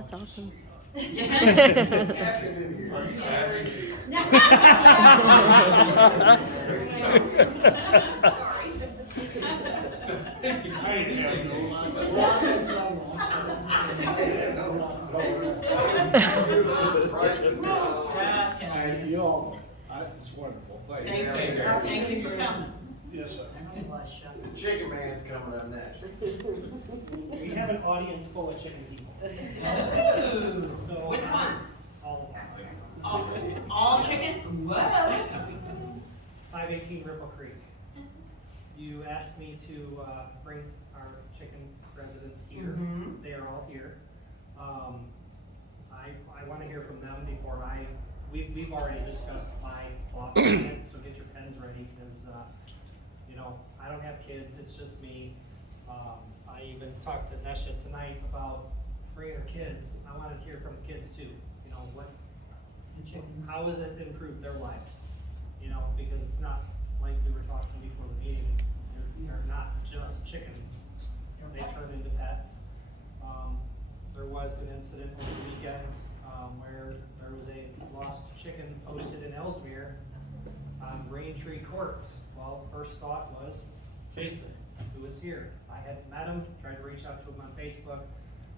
That's awesome. It's wonderful. Thank you. Thank you for coming. Yes, sir. The chicken man's coming up next. We have an audience full of chicken people. Ooh. So Which ones? all of them. All chicken? Whoa. 518 Ripple Creek. You asked me to bring our chicken residents here. Mhm. They are all here. I want to hear from them before we've already discussed my block plan, so get your pens ready because, I don't have kids, it's just me. I even talked to Nesha tonight about bringing her kids. I wanted to hear from the kids too. How has it improved their lives? Because it's not like we were talking before the meeting, they're not just chickens. They turn into pets. There was an incident over the weekend where there was a lost chicken posted in Elsmere on Braintree Court. Well, first thought was Jason, who was here. I had met him, tried to reach out to him on Facebook.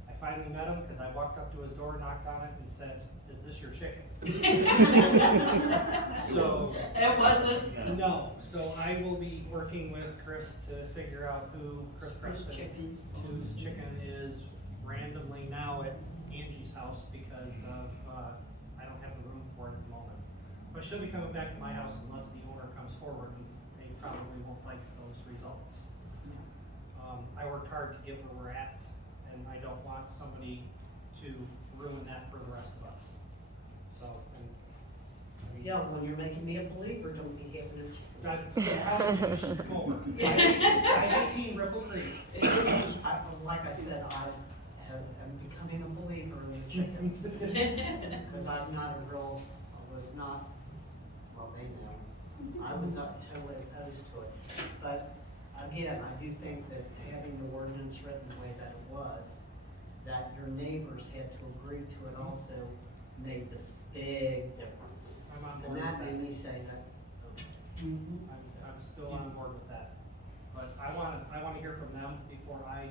I finally met him because I walked up to his door, knocked on it, and said, "Is this your chicken?" So It wasn't. no. So I will be working with Chris to figure out who Chris Preston, whose chicken is randomly now at Angie's house because of I don't have the room for it at the moment. But she'll be coming back to my house unless the owner comes forward, and they probably won't like those results. I worked hard to get where we're at, and I don't want somebody to ruin that for the rest of us. So, Yeah, when you're making me a believer, don't be having a chicken. that's how you should come over. I 18 Ripple Creek. Like I said, I'm becoming a believer in the chickens. Because I'm not a real, I was not, well, they know, I was not totally opposed to it. But again, I do think that having the ordinance written the way that it was, that your neighbors had to agree to it also made the big difference. I'm on And board that with made that. me say that. I'm still on board with that. But I want to hear from them before I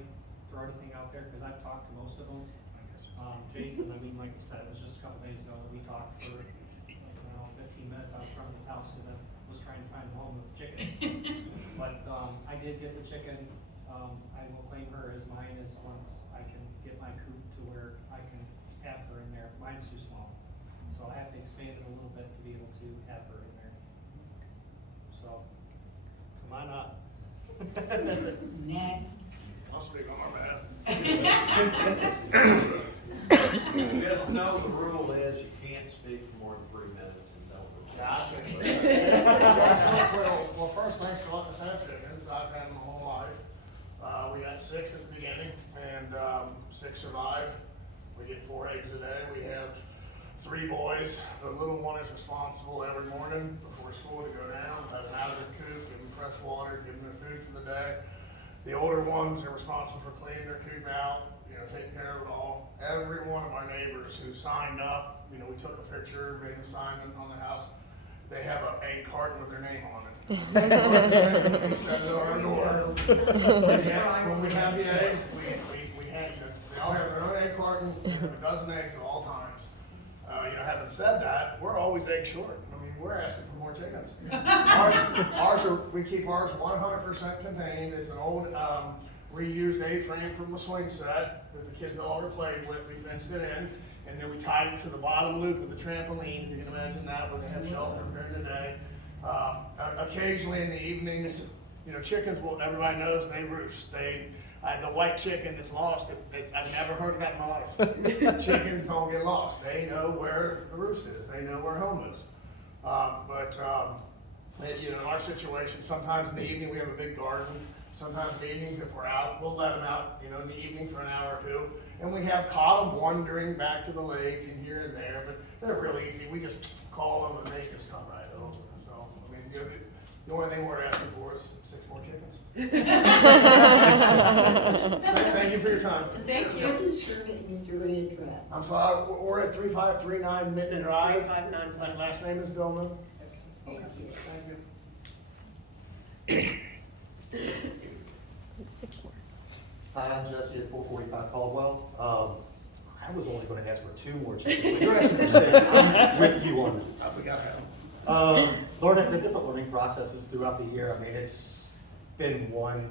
throw anything out there, because I've talked to most of them. Jason, like I said, it was just a couple days ago that we talked for, 15 minutes out front of his house, because I was trying to find a home with the chicken. But, I did get the chicken, I will claim her as mine as once I can get my coop to where I can have her in there. Mine's too small, so I have to expand it a little bit to be able to have her in there. So, come on up. Next. I'll speak on my behalf. Just know the rule is you can't speak for more than 3 minutes and don't. Well, first, thanks for letting us have chickens. I've had them my whole life. We had 6 at the beginning, and 6 survived. We get 4 eggs a day. We have 3 boys. The little one is responsible every morning before school to go down, let them out of their coop, give them fresh water, give them their food for the day. The older ones are responsible for cleaning their coop out, taking care of it all. Every one of our neighbors who signed up, we took a picture, made them sign on the house. They have an egg carton with their name on it. We send it on our door. When we have the eggs, we hand them. They all have their own egg carton, a dozen eggs at all times. Having said that, we're always egg short. We're asking for more chickens. We keep ours 100% contained. It's an old reused A-frame from a swing set that the kids no longer played with. We fenced it in, and then we tied it to the bottom loop of the trampoline. You can imagine that, where they have shelter during the day. Occasionally in the evenings, chickens everybody knows they roost. The white chicken that's lost, I've never heard of that in my life. Chickens don't get lost. They know where the roost is. They know where home is. In our situation, sometimes in the evening we have a big garden. Sometimes in the evenings, if we're out, we'll let them out, in the evening for an hour or two. And we have caught them wandering back to the lake and here and there, but they're real easy. We just call them and they just come right over. So, The only thing we're asking for is 6 more chickens. Thank you for your time. Thank you. What is your name and your address? I'm sorry, we're at 3539 Mitten Drive. 3595. My last name is Billman. Thank you. Thank you. Hi, I'm Jesse at 445 Caldwell. I was only gonna ask for 2 more chickens, but you're asking for 6. I'm with you on that. We gotta have them. Learning, the different learning processes throughout the year, I mean, it's been one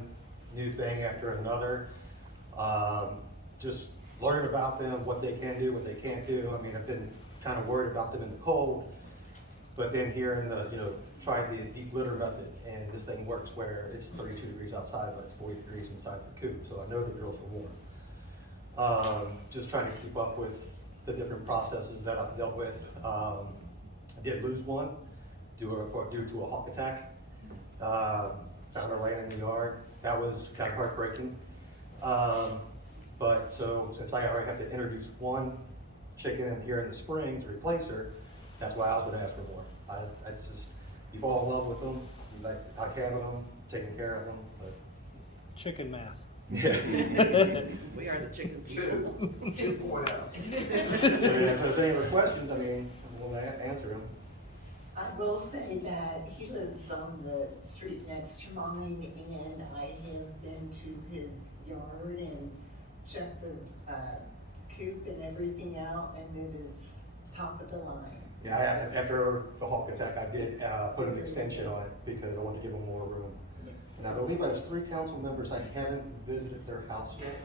new thing after another. Just learning about them, what they can do, what they can't do. I mean, I've been kind of worried about them in the cold, but then hearing the, tried the deep litter method, and this thing works where it's 32 degrees outside, but it's 40 degrees inside the coop, so I know the girls are warm. Just trying to keep up with the different processes that I've dealt with. I did lose one due to a hawk attack. Found her laying in the yard. That was kind of heartbreaking. But so since I already have to introduce one chicken in here in the spring to replace her, that's why I was gonna ask for more. I just, you fall in love with them, you like having them, taking care of them, but. Chicken math. Yeah. We are the chicken people. 2.0. So if there's any other questions, I mean, we'll answer them. I will say that he lives on the street next to mine, and I have been to his yard and checked the coop and everything out, and it is top of the line. Yeah, after the hawk attack, I did put an extension on it because I wanted to give them more room. And I believe I have 3 council members, I haven't visited their house yet,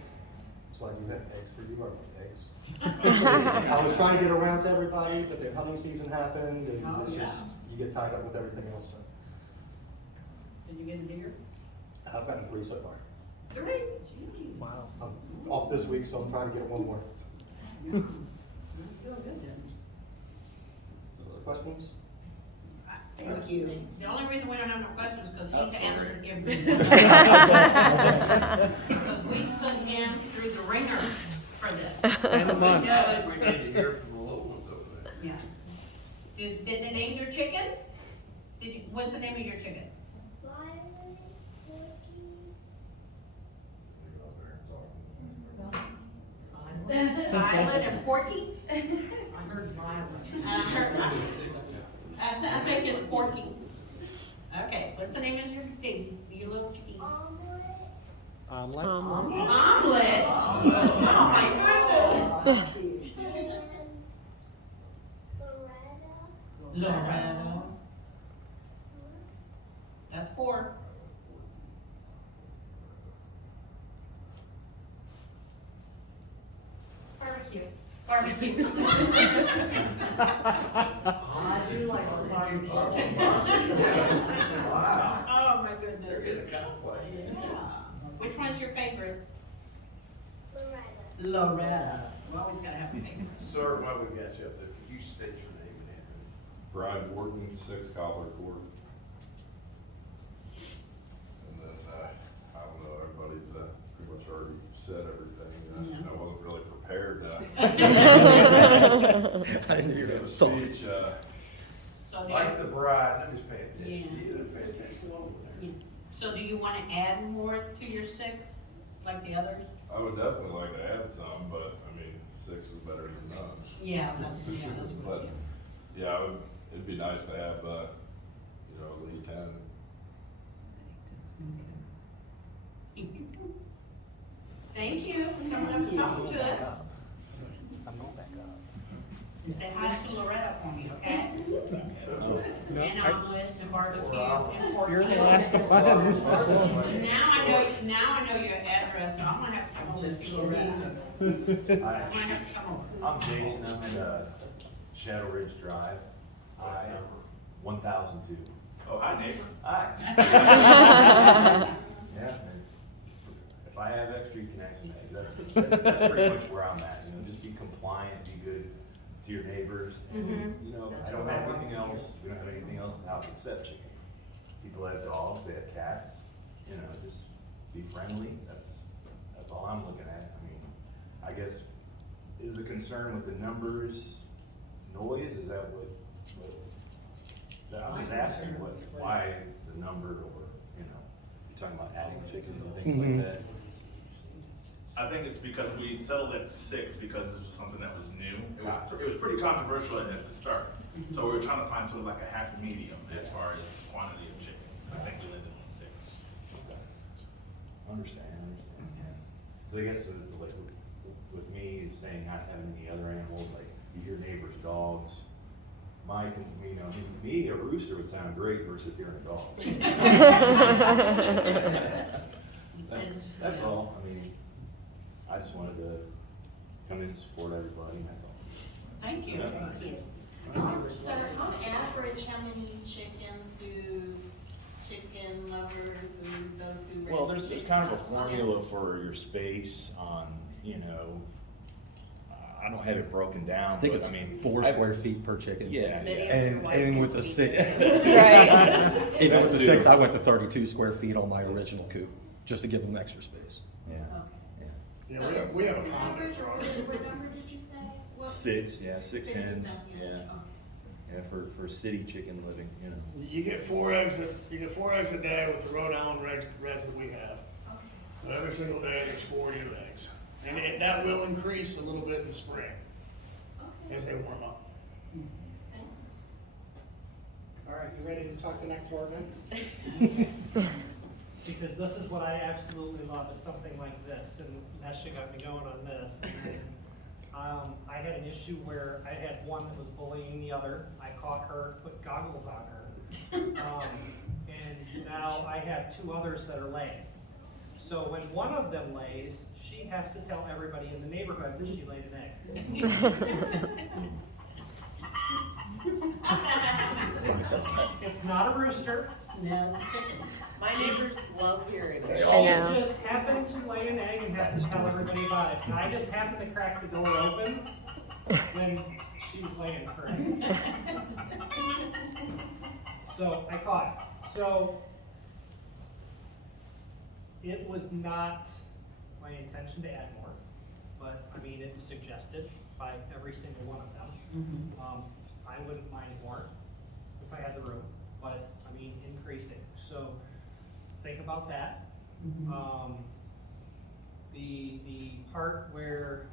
so I do have eggs for you, or eggs. I was trying to get around to everybody, but the hunting season happened, and Oh, it's yeah. just, you get tied up with everything else, so. Did you get a deer? I've gotten 3 so far. 3? Jeez. Wow. I'm off this week, so I'm trying to get 1 more. You're doing good then. Other questions? Thank you. The only reason we don't have no questions is because he's Absolutely. answered everything. Because we put him through the ringer for this. And a month. We know. We need to hear from the little ones over there. Yeah. Did they name your chickens? What's the name of your chicken? Violet and Porky? I heard violence. I think it's Porky. Okay, what's the name of your baby, your little chickies? Omelet. Omelet. Oh my goodness. Thank you. Loretta. That's 4. Barbecue. I do like some barbecue. Wow. Oh my They're goodness. getting complex. Which one's your favorite? Loretta. Loretta. We always gotta have a favorite. Sir, while we got you up there, could you state your name and address? Brian Wharton, 6 Cobbler Court. And then, I don't know, everybody's pretty much already said everything. I wasn't really prepared I knew you were to gonna give a stop. speech. So do Like you, the bride, let me just pay attention. Yeah. Yeah, pay attention over there. so do you wanna add more to your 6, like the others? I would definitely like to add some, but I mean, 6 is better than none. Yeah, that's what But, yeah, it'd be nice to have, at least 10. Thank you for coming up and talking to us. I'm going back up. And say hi to Loretta for me, okay? No, And omelet, and barbecue, and pork. You're the last one. Now I know your address, so I'm gonna have to come over and see Loretta. I'm Hi, gonna have to come over. I'm Jason, I'm at Shadow Ridge Drive. I am 1002. Oh, hi neighbor. Hi. Yeah, and if I have extra, you can ask me. That's pretty much where I'm at, just be compliant, be good to your neighbors. And, I don't have anything else, we don't have anything else in the house except chickens. People have dogs, they have cats, just be friendly, that's all I'm looking at. I mean, I guess, is the concern with the numbers noise, is that what I'm just asking why the number, or, you know, you're talking about adding chickens and things Mhm. like that. I think it's because we settled at 6 because it was something that was new. It was pretty controversial at the start. So we were trying to find sort of like a happy medium as far as quantity of chickens. I think we landed on 6. Understand, yeah. But I guess with me saying not having any other animals, like you hear neighbors' dogs, you know, me, a rooster would sound great versus hearing a dog. That's all, I mean, I just wanted to come in and support everybody, and that's all. Thank you. Thank you. Sir, on average, how many chickens do chicken lovers and those who raise Well, there's chickens kind of a have? formula for your space on, you know, I don't have it broken down, I think but it's I mean. 4 I- square feet per chicken. Yeah, Maybe yeah. it's your wife And can with the speak 6, Right. even with the That too. 6, I went to 32 square feet on my original coop, just to give them extra space. Yeah, Okay. yeah. Yeah, we have a condo Average, for or ours. what number did you say? What- 6, yeah, 6 Six is hens, down here. yeah, Okay. yeah, for city chicken living, you know. You get 4 eggs a day with the Rhode Island reds that we have. Okay. But every single day, there's 4 new eggs. And that will increase a little bit in the spring Okay. as they warm up. Thanks. All right, you ready to talk the next ordinance? Because this is what I absolutely love, is something like this, and Nesha got me going on this. I had an issue where I had one that was bullying the other. I caught her, put goggles on her. And now I have 2 others that are laying. So when one of them lays, she has to tell everybody in the neighborhood that she laid an egg. It's not a rooster. No, it's a chicken. My neighbors love hearing it. She I know. just happened to lay an egg and has to tell everybody about it. And I just happened to crack the door open when she was laying her egg. So I caught it. So it was not my intention to add more, but I mean, it's suggested by every single one of them. I wouldn't mind more if I had the room, but I mean, increasing. So think about that. The part where,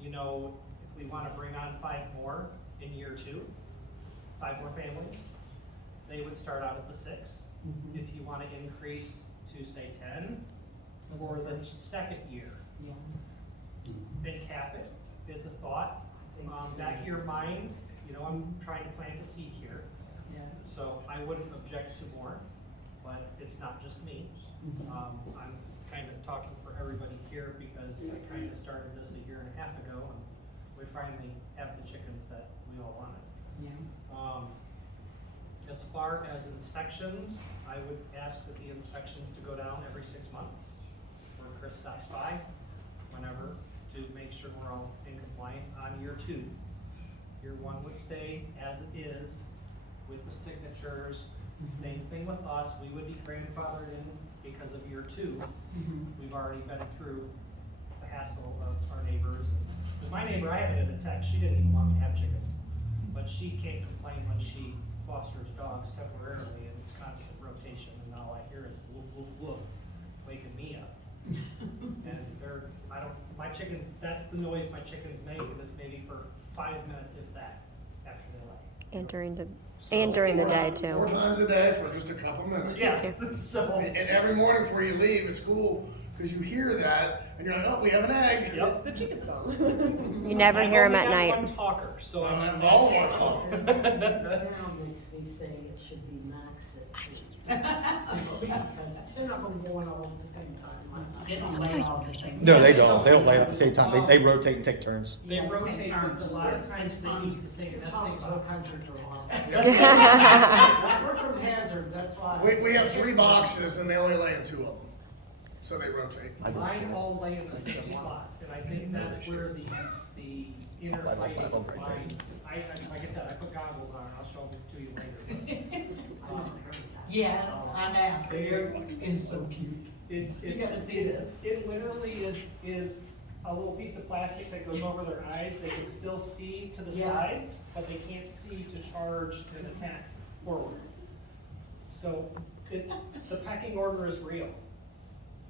you know, if we want to bring on 5 more in year 2, 5 more families, they would start out at the 6. If you want to increase to say 10 for the 2nd year, then cap it. It's a thought. Back of your mind, you know, I'm trying to plant a seed here. So I wouldn't object to more, but it's not just me. I'm kind of talking for everybody here because I kind of started this a year and a half ago, and we finally have the chickens that we all wanted. As far as inspections, I would ask that the inspections to go down every 6 months, where Chris stops by whenever to make sure we're all in compliant on year 2. Year 1 would stay as it is with the signatures. Same thing with us, we would be grandfathered in because of year 2. We've already been through the hassle of our neighbors. Because my neighbor, I had it in a text, she didn't even want me to have chickens. But she can't complain when she fosters dogs temporarily and it's constant rotation, and all I hear is woof, woof, woof, waking me up. And my chickens, that's the noise my chickens make, and it's maybe for 5 minutes, if that, after they lay. And during the day 4 too. times a day for just a couple minutes. Yeah, so, And every morning before you leave at school, because you hear that, and you're like, oh, we have an egg. yep. The chicken song. You never hear them at I've only night. got one talker, so I mean, All that's. of our talk. Sound makes me say it should be max at 2. Because 10 of them going all at the same time. They don't lay all the same. No, they don't. They don't lay at the same time. They rotate and take turns. They rotate, but a lot of times they use the same nesting box. We're from Hazard, that's why. We have 3 boxes and they only lay in 2 of them. So they rotate. Mine all lay in the same spot, and I think that's where the interplay of mine, like I said, I put goggles on, I'll show them to you later. Yes, I have. They're- It's so cute. It's, You gotta see this. It literally is a little piece of plastic that goes over their eyes. They can still see to the Yeah. sides, but they can't see to charge and attack forward. So, the pecking order is real.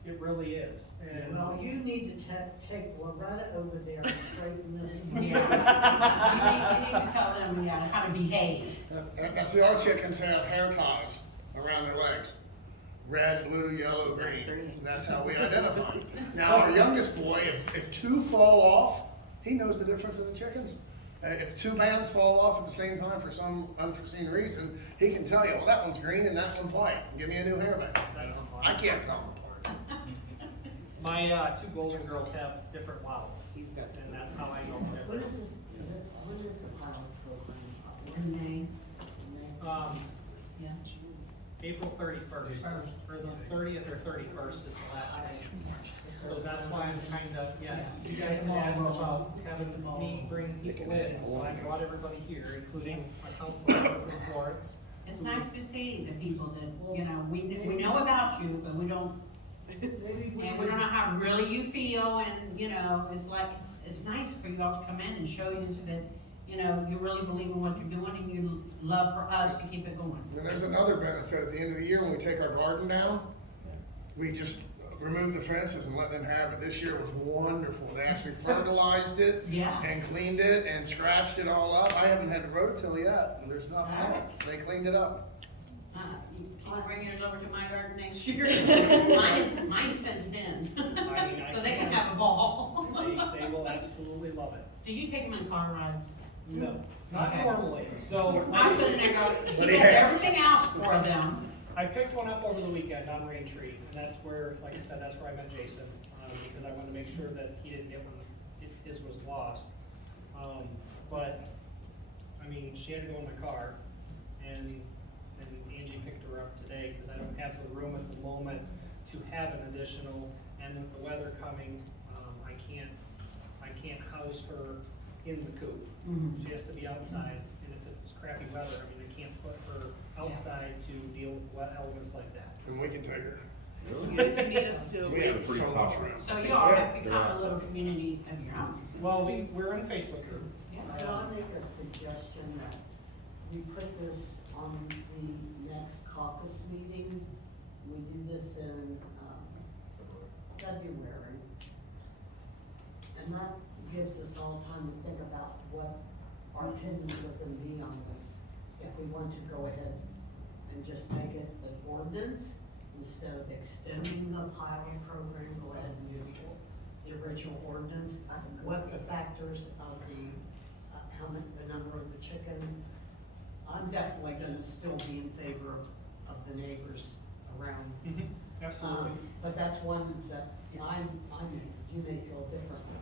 It really is, and. Well, you need to take Loretta over there and straighten this. Yeah. You need to tell them, yeah, how to behave. Now, see, our chickens have hair ties around their legs. Red, blue, yellow, green. And that's how we identify them. Now, our youngest boy, if two fall off, he knows the difference in the chickens. If two bands fall off at the same time for some unforeseen reason, he can tell you, well, that one's green and that one's white. Give me a new hairband. I can't tell them apart. My two golden girls have different models, and that's how I know the When difference. is this, when is the pilot program? In May? Yeah. April 31st, or the 30th or 31st is the last day. So that's why I'm kind of, you guys asked about having me bring people in, so I brought everybody here, including my councilor from Florence. It's nice to see the people that, you know, we know about you, but we don't, and we don't know how really you feel, and, you know, it's like, it's nice for you all to come in and show you so that, you know, you really believe in what you're doing and you love for us to keep it going. And there's another benefit at the end of the year when we take our garden down, we just remove the fences and let them have it. This year was wonderful. They actually fertilized it Yeah. and cleaned it and scratched it all up. I haven't had to rototill yet, and there's nothing on it. They cleaned it up. Can you bring yours over to my garden next year? Mine's fenced in, so they can have a ball. They will absolutely love it. Do you take them in car ride? No, not Okay. normally, so. I'm sitting there going, What he do you does have? everything else for them. I picked one up over the weekend on Rain Tree, and that's where, like I said, that's where I met Jason, because I wanted to make sure that he didn't get one, his was lost. But, I mean, she had to go in my car, and Angie picked her up today, because I don't have the room at the moment to have an additional, and with the weather coming, I can't house her in the coop. She has to be outside, and if it's crappy weather, I mean, I can't put her outside to deal with wet elements like that. And we can take her. If you need us to. We have so much room. So you all have become a little community of your own. Well, we're in a Facebook group. Can I make a suggestion that we put this on the next caucus meeting? We do this in, February. And that gives us all time to think about what our opinions are gonna be on this. If we want to go ahead and just make it an ordinance, instead of extending the pilot program, go ahead and do the original ordinance. What the factors of the, the number of the chicken. I'm definitely gonna still be in favor of the neighbors around. Absolutely. But that's one that, you know, you may feel differently.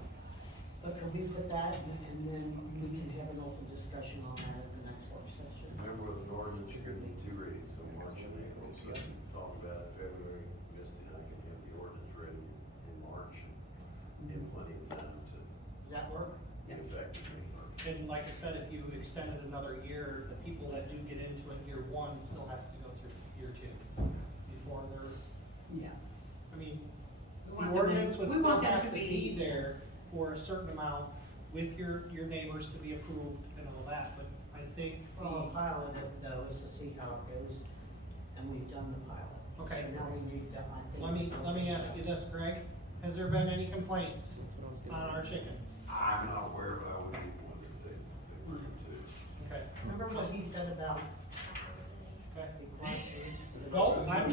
But can we put that, and then we can have an open discussion on that at the next work session? Remember with an ordinance, you're gonna need two readings, so March and April, so you can talk about it February, I guess, I can have the ordinance ready in March, and give plenty of time to Does that work? get effective in April. And like I said, if you extend it another year, the people that do get into it year one still has to go through year two before they're, Yeah. I mean, We the want them to- ordinance would we still want them have to to be there for a certain amount with your neighbors to be approved and all that, but I think Well, a the, pilot though is to see how it goes, and we've done the pilot. Okay. So now we need to, I think. let me ask you this, Greg, has there been any complaints on our chickens? I'm not aware, but I would be one that they were too. Okay. Remember what he said about Okay. No, I'm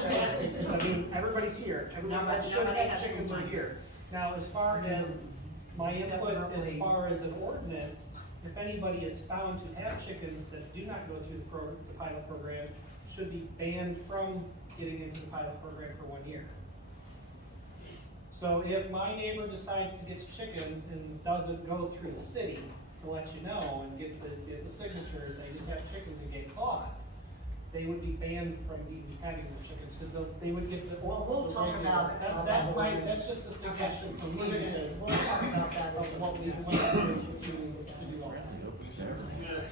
just asking, because I mean, everybody's here, everyone that should Nobody have has chickens are complained. here. Now, as far as my input, as Definitely. far as an ordinance, if anybody is found to have chickens that do not go through the pilot program, should be banned from getting into the pilot program for 1 year. So if my neighbor decides to get chickens and doesn't go through the city to let you know and get the signatures, they just have chickens and get caught, they would be banned from even having the chickens, because they would get the. Well, we'll talk about it. That's just a suggestion from me, because We'll talk about that. of what we want to do on that.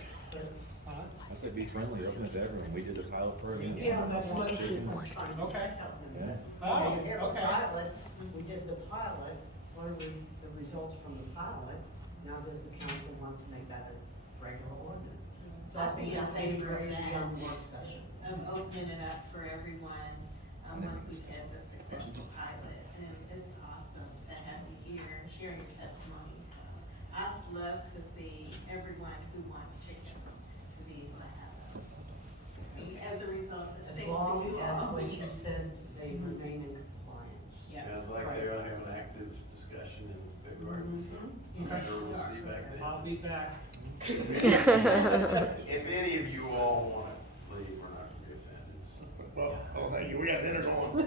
Huh? I said be friendly, open it to everyone. We did the pilot program. Yeah, that's what Let's see he was more. trying to Okay. tell him. Yeah. Oh, We did the okay. pilot, we did the pilot, what are the results from the pilot? Now does the council want to make that a regular ordinance? So So I think that's I'd be in favor of great to be that. on the work session. Opening it up for everyone, once we had the successful pilot, and it's awesome to have you here and share your testimony, so. I'd love to see everyone who wants chickens to be able to have those. As a result of As things that long you as all. what you said, they remain in compliance. Yes. Sounds like Right. they'll have an active discussion in February, so I'm Okay. sure we'll see you back then. I'll be back. If any of you all wanna leave, we're not gonna be offended, so. Well, oh, thank you, we got dinner going.